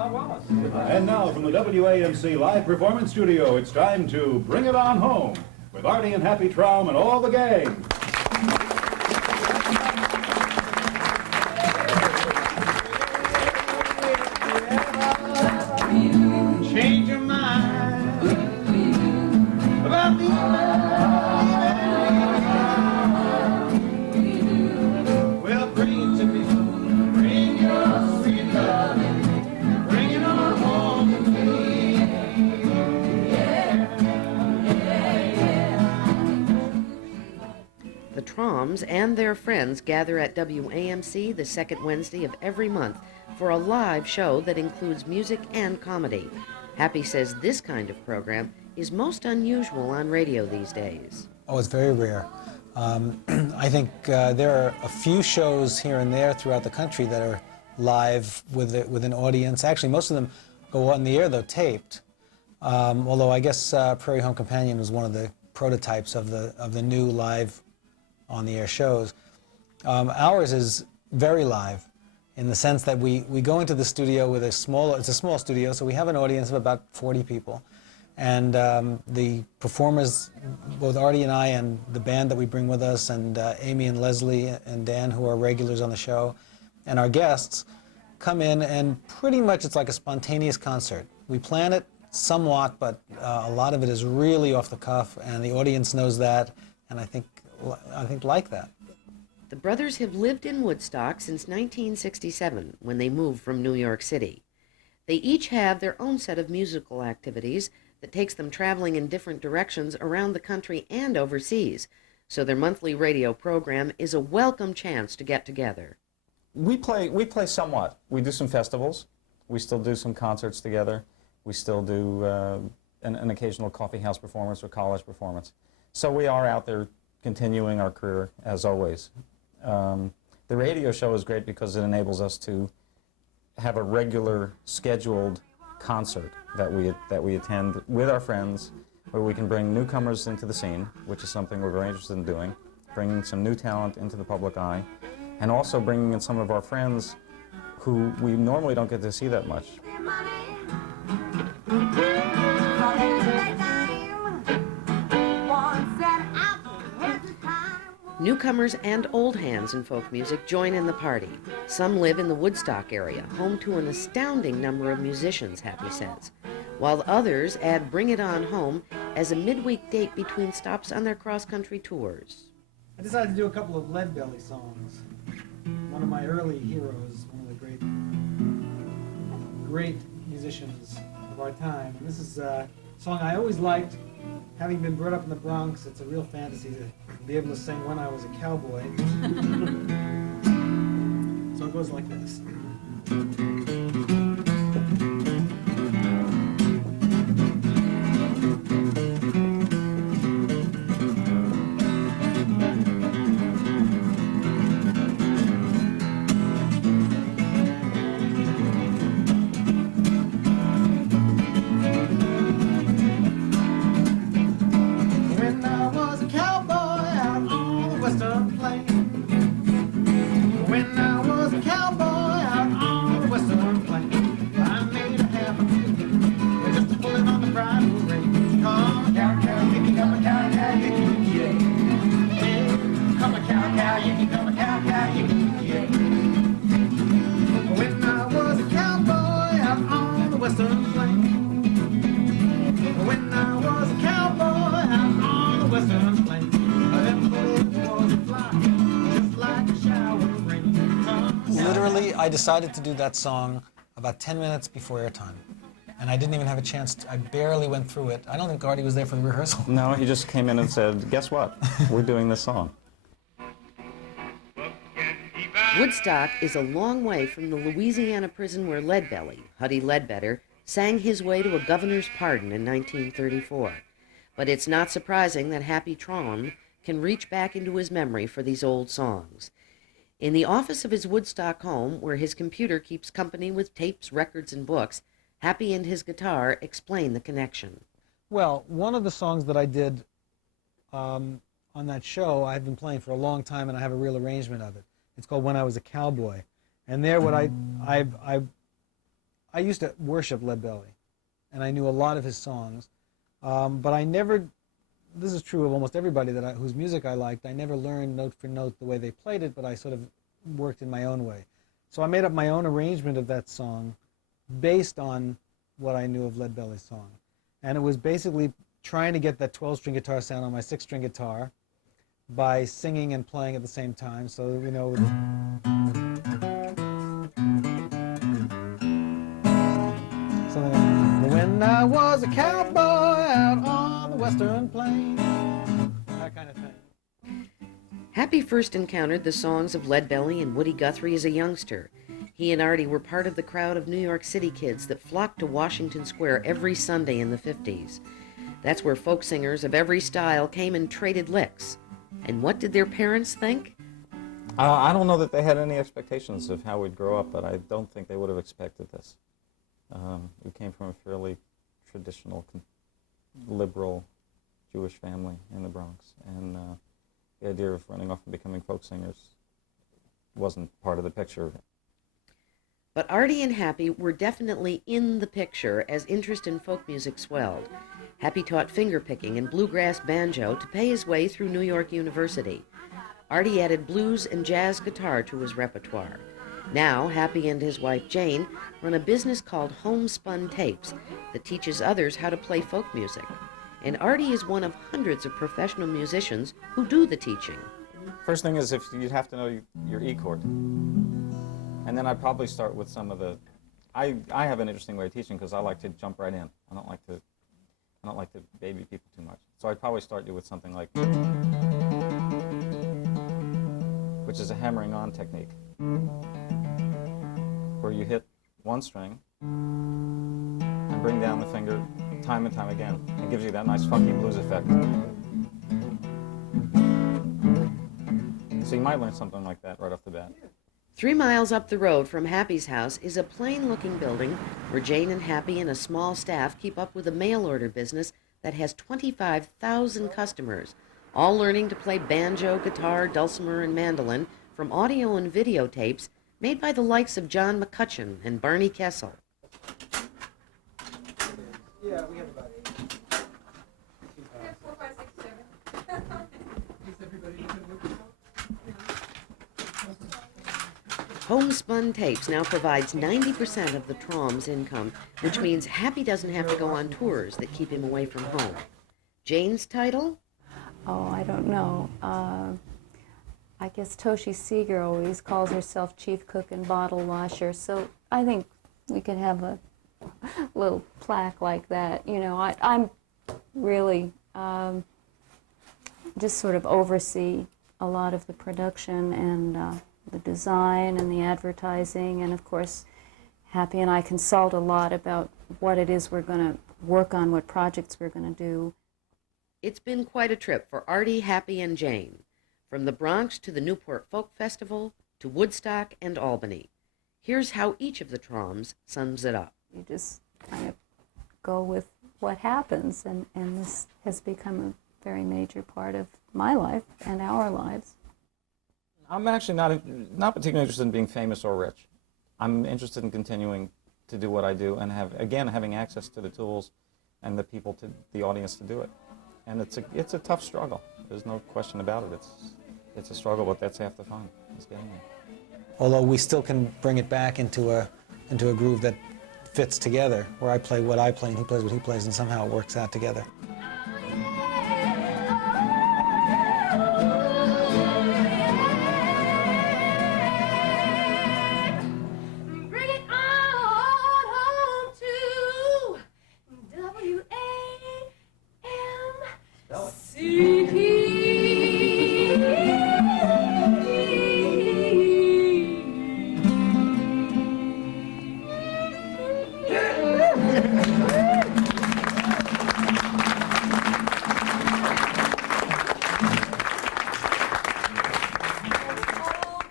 And now from the WAMC Live Performance Studio, it's time to Bring It On Home with Artie and Happy Traum and all the gang. Change your mind about me. Well, bring it to me. Bring your sweet love. Bring it on home to me. The Traums and their friends gather at WAMC the second Wednesday of every month for a live show that includes music and comedy. Happy says this kind of program is most unusual on radio these days. Oh, it's very rare. I think there are a few shows here and there throughout the country that are live with an audience. Actually, most of them go on the air, though, taped. Although I guess Prairie Home Companion was one of the prototypes of the new live on-the-air shows. Ours is very live, in the sense that we go into the studio with it's a small studio, so we have an audience of about 40 people. And the performers, both Artie and I and the band that we bring with us, and Amy and Leslie and Dan, who are regulars on the show, and our guests, come in, and pretty much it's like a spontaneous concert. We plan it somewhat, but a lot of it is really off the cuff, and the audience knows that, and I think like that. The brothers have lived in Woodstock since 1967, when they moved from New York City. They each have their own set of musical activities that takes them traveling in different directions around the country and overseas, so their monthly radio program is a welcome chance to get together. We play somewhat. We do some festivals. We still do some concerts together. We still do an occasional coffee house performance or college performance. So we are out there continuing our career as always. The radio show is great because it enables us to have a regular scheduled concert that we attend with our friends, where we can bring newcomers into the scene, which is something we're very interested in doing, bringing some new talent into the public eye, and also bringing in some of our friends who we normally don't get to see that much. Newcomers and old hands in folk music join in the party. Some live in the Woodstock area, home to an astounding number of musicians, Happy says, while others add Bring It On Home as a midweek date between stops on their cross-country tours. I decided to do a couple of Lead Belly songs. One of my early heroes, one of the great musicians of our time. And this is a song I always liked. Having been brought up in the Bronx, it's a real fantasy to be able to sing When I Was a Cowboy. So it goes like this. Literally, I decided to do that song about 10 minutes before airtime. And I didn't even have a chance I barely went through it. I don't think Artie was there for the rehearsal. No, he just came in and said, guess what? We're doing this song. Woodstock is a long way from the Louisiana prison where Leadbelly, Huddie Ledbetter, sang his way to a governor's pardon in 1934. But it's not surprising that Happy Traum can reach back into his memory for these old songs. In the office of his Woodstock home, where his computer keeps company with tapes, records, and books, Happy and his guitar explain the connection. Well, one of the songs that I did on that show, I've been playing for a long time, and I have a real arrangement of it. It's called When I Was a Cowboy. And there, what I used to worship Lead Belly, and I knew a lot of his songs, but I never, this is true of almost everybody whose music I liked, I never learned note for note the way they played it, but I sort of worked in my own way. So I made up my own arrangement of that song based on what I knew of Lead Belly's song. And it was basically trying to get that 12-string guitar sound on my 6-string guitar by singing and playing at the same time. So, you know, something like, when I was a cowboy out on the western plains, that kind of thing. Happy first encountered the songs of Lead Belly and Woody Guthrie as a youngster. He and Artie were part of the crowd of New York City kids that flocked to Washington Square every Sunday in the 50s. That's where folk singers of every style came and traded licks. And what did their parents think? I don't know that they had any expectations of how we'd grow up, but I don't think they would have expected this. We came from a fairly traditional, liberal Jewish family in the Bronx, and the idea of running off and becoming folk singers wasn't part of the picture. But Artie and Happy were definitely in the picture as interest in folk music swelled. Happy taught fingerpicking and bluegrass banjo to pay his way through New York University. Artie added blues and jazz guitar to his repertoire. Now, Happy and his wife Jane run a business called Homespun Tapes that teaches others how to play folk music. And Artie is one of hundreds of professional musicians who do the teaching. First thing is, if you'd have to know your E chord. And then I'd probably start with some of the, I have an interesting way of teaching because I like to jump right in. I don't like to baby people too much. So I'd probably start you with something like, which is a hammering on technique, where you hit one string and bring down the finger time and time again. It gives you that nice funky blues effect. So you might learn something like that right off the bat. 3 miles up the road from Happy's house is a plain-looking building where Jane and Happy and a small staff keep up with a mail-order business that has 25,000 customers, all learning to play banjo, guitar, dulcimer, and mandolin from audio and videotapes made by the likes of John McCutcheon and Barney Kessel. Yeah, we have about 4, 5, 6, 7. Homespun Tapes now provides 90% of the Traum's income, which means Happy doesn't have to go on tours that keep him away from home. Jane's title? Oh, I don't know. I guess Toshi Seeger always calls herself chief cook and bottle washer, so I think we could have a little plaque like that. You know, I'm really just sort of oversee a lot of the production and the design and the advertising, and of course Happy and I consult a lot about what it is we're going to work on, what projects we're going to do. It's been quite a trip for Artie, Happy, and Jane, from the Bronx to the Newport Folk Festival to Woodstock and Albany. Here's how each of the Traums sums it up. You just kind of go with what happens, and this has become a very major part of my life and our lives. I'm actually not particularly interested in being famous or rich. I'm interested in continuing to do what I do and having access to the tools and the people, the audience to do it. And it's a tough struggle. There's no question about it. It's a struggle, but that's half the fun. It's getting there. Although we still can bring it back into a groove that fits together, where I play what I play and he plays what he plays, and somehow it works out together.